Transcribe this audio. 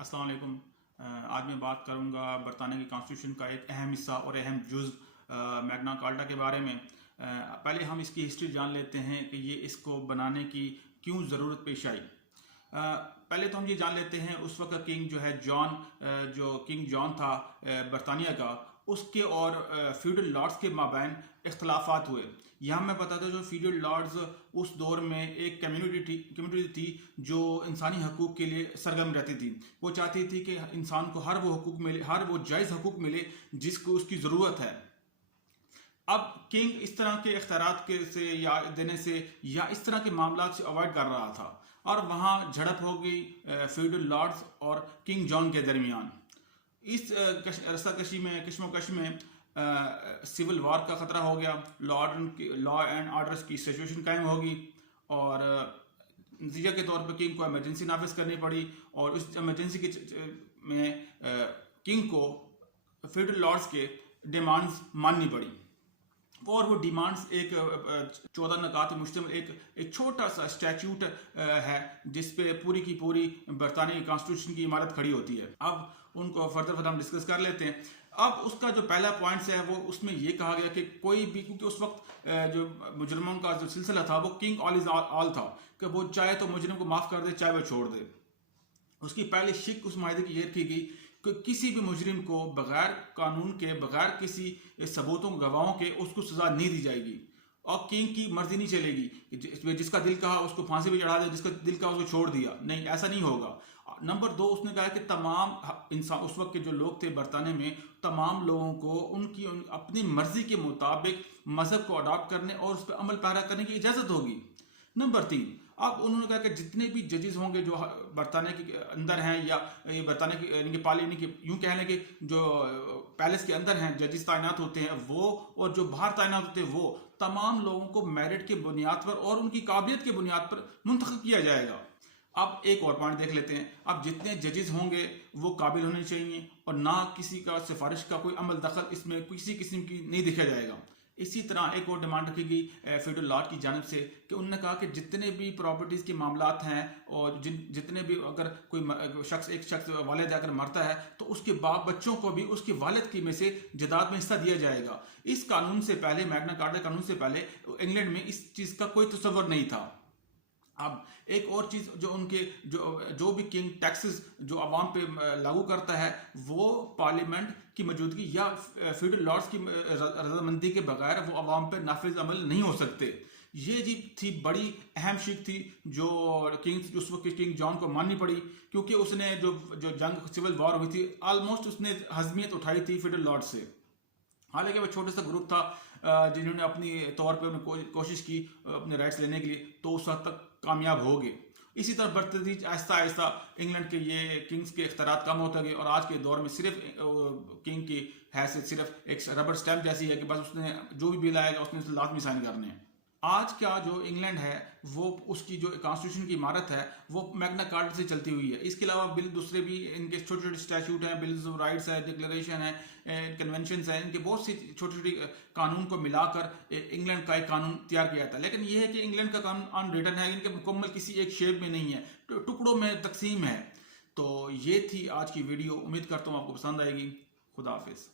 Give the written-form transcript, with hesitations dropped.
अस्सलाम वालेकुम। आज मैं बात करूंगा बरतानिया की कॉन्स्टिट्यूशन का एक अहम हिस्सा और अहम जुज़ मैग्ना कार्टा के बारे में। पहले हम इसकी हिस्ट्री जान लेते हैं कि ये इसको बनाने की क्यों ज़रूरत पेश आई। पहले तो हम ये जान लेते हैं उस वक्त किंग जो है जो किंग जॉन था बरतानिया का, उसके और फ्यूडल लॉर्ड्स के माबैन इख्तलाफात हुए। यहाँ मैं बताता हूँ जो फ्यूडल लॉर्ड्स उस दौर में एक कम्युनिटी थी जो इंसानी हकूक़ के लिए सरगर्म रहती थी। वो चाहती थी कि इंसान को हर वो हकूक़ मिले, हर वो जायज़ हकूक़ मिले जिसको उसकी ज़रूरत है। अब किंग इस तरह के इख्तियारात के से या देने से या इस तरह के मामला से अवॉइड कर रहा था और वहाँ झड़प हो गई फ्यूडल लॉर्ड्स और किंग जॉन के दरमियान। इस रस्साकशी में कशमकश में सिविल वार का ख़तरा हो गया। लॉ एंड ऑर्डर्स की सिचुएशन कायम होगी और नतीजा के तौर पर किंग को एमरजेंसी नाफिज करनी पड़ी और उस एमरजेंसी में किंग को फ्यूडल लॉर्ड्स के डिमांड्स माननी पड़ी और वो डिमांड्स एक 14 नकात मुश्तमिल एक छोटा सा स्टैट्यूट है जिस पे पूरी की पूरी बरतानिया कॉन्स्टिट्यूशन की इमारत खड़ी होती है। अब उनको फर्दर हम डिस्कस कर लेते हैं। अब उसका जो पहला पॉइंट्स है वो उसमें ये कहा गया कि कोई भी, क्योंकि उस वक्त जो मुजरमों का जो सिलसिला था वो किंग ऑल इज ऑल था कि वो चाहे तो मुजरम को माफ़ कर दे चाहे वो छोड़ दे। उसकी पहली शिक उस माहदे की ये रखी गई कि किसी भी मुजरिम को बगैर कानून के, बगैर किसी सबूतों गवाहों के उसको सज़ा नहीं दी जाएगी और किंग की मर्जी नहीं चलेगी। जिसका दिल कहा उसको फांसी भी चढ़ा दिया, जिसका दिल कहा उसको छोड़ दिया, नहीं, ऐसा नहीं होगा। नंबर 2, उसने कहा कि तमाम इंसान उस वक्त के जो लोग थे बरतानिया में, तमाम लोगों को उनकी अपनी मर्जी के मुताबिक मजहब को अडॉप्ट करने और उस पर अमल पैरा करने की इजाज़त होगी। नंबर 3, अब उन्होंने कहा कि जितने भी जजेस होंगे जो बरतानिया के अंदर हैं या ये बरतानिया की यानी कि पार्लियामेंट की यूँ कह लें कि जो पैलेस के अंदर हैं जजेस तैनात होते हैं वो, और जो बाहर तैनात होते हैं वो, तमाम लोगों को मेरिट के बुनियाद पर और उनकी काबिलियत के बुनियाद पर मुंतखब किया जाएगा। अब एक और पॉइंट देख लेते हैं। अब जितने जजेस होंगे वो काबिल होने चाहिए और ना किसी का सिफारिश का कोई अमल दखल इसमें किसी किस्म की नहीं देखा जाएगा। इसी तरह एक और डिमांड रखी गई फ्यूडल लॉर्ड की जानिब से कि उन्होंने कहा कि जितने भी प्रॉपर्टीज़ के मामलात हैं और जितने भी अगर कोई एक शख्स वालिद अगर मरता है तो उसके बाप बच्चों को भी उसके वालिद की में से जदाद में हिस्सा दिया जाएगा। इस कानून से पहले, मैग्ना कार्टा कानून से पहले इंग्लैंड में इस चीज़ का कोई तसव्वुर नहीं था। अब एक और चीज़ जो उनके जो भी किंग टैक्सेस जो आवाम पे लागू करता है वो पार्लियामेंट की मौजूदगी या फ्यूडल लॉर्ड्स की रजामंदी के बगैर वो आवाम पे नाफिज अमल नहीं हो सकते। ये जी थी बड़ी अहम शिक थी जो उस वक्त किंग जॉन को माननी पड़ी, क्योंकि उसने जो जंग सिविल वॉर हुई थी ऑलमोस्ट उसने हजमियत उठाई थी फ्यूडल लॉर्ड से। हालांकि वो छोटे सा ग्रुप था जिन्होंने अपनी तौर पे कोशिश की अपने राइट्स लेने के लिए, तो उस हद तक कामयाब हो गए। इसी तरह बढ़ते आहिस्ता आहिस्ता इंग्लैंड के ये किंग्स के इख्तियारात कम होते गए और आज के दौर में सिर्फ किंग की हैसियत सिर्फ एक रबर स्टैम्प जैसी है कि बस उसने जो भी बिल आएगा उसने उसे लाजमी साइन करने हैं। आज का जो इंग्लैंड है वो उसकी जो कॉन्स्टिट्यूशन की इमारत है वो मैग्ना कार्टा से चलती हुई है। इसके अलावा बिल दूसरे भी इनके छोटे छोटे स्टैट्यूट हैं, बिल्स ऑफ राइट्स है, डिक्लेरेशन है, कन्वेंशन है, इनके बहुत सी छोटी छोटी कानून को मिलाकर इंग्लैंड का एक कानून तैयार किया जाता है। लेकिन यह है कि इंग्लैंड का कानून अनरिटन है, इनके मुकम्मल किसी एक शेप में नहीं है, टुकड़ों में तकसीम है। तो ये थी आज की वीडियो, उम्मीद करता हूँ आपको पसंद आएगी। खुदा हाफिज़।